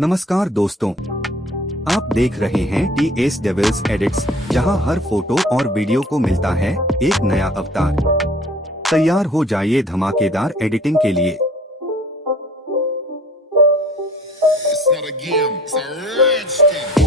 नमस्कार दोस्तों, आप देख रहे हैं TS डेविल्स एडिट्स, जहां हर फोटो और वीडियो को मिलता है एक नया अवतार। तैयार हो जाइए धमाकेदार एडिटिंग के लिए। It's not a game, it's a rich thing.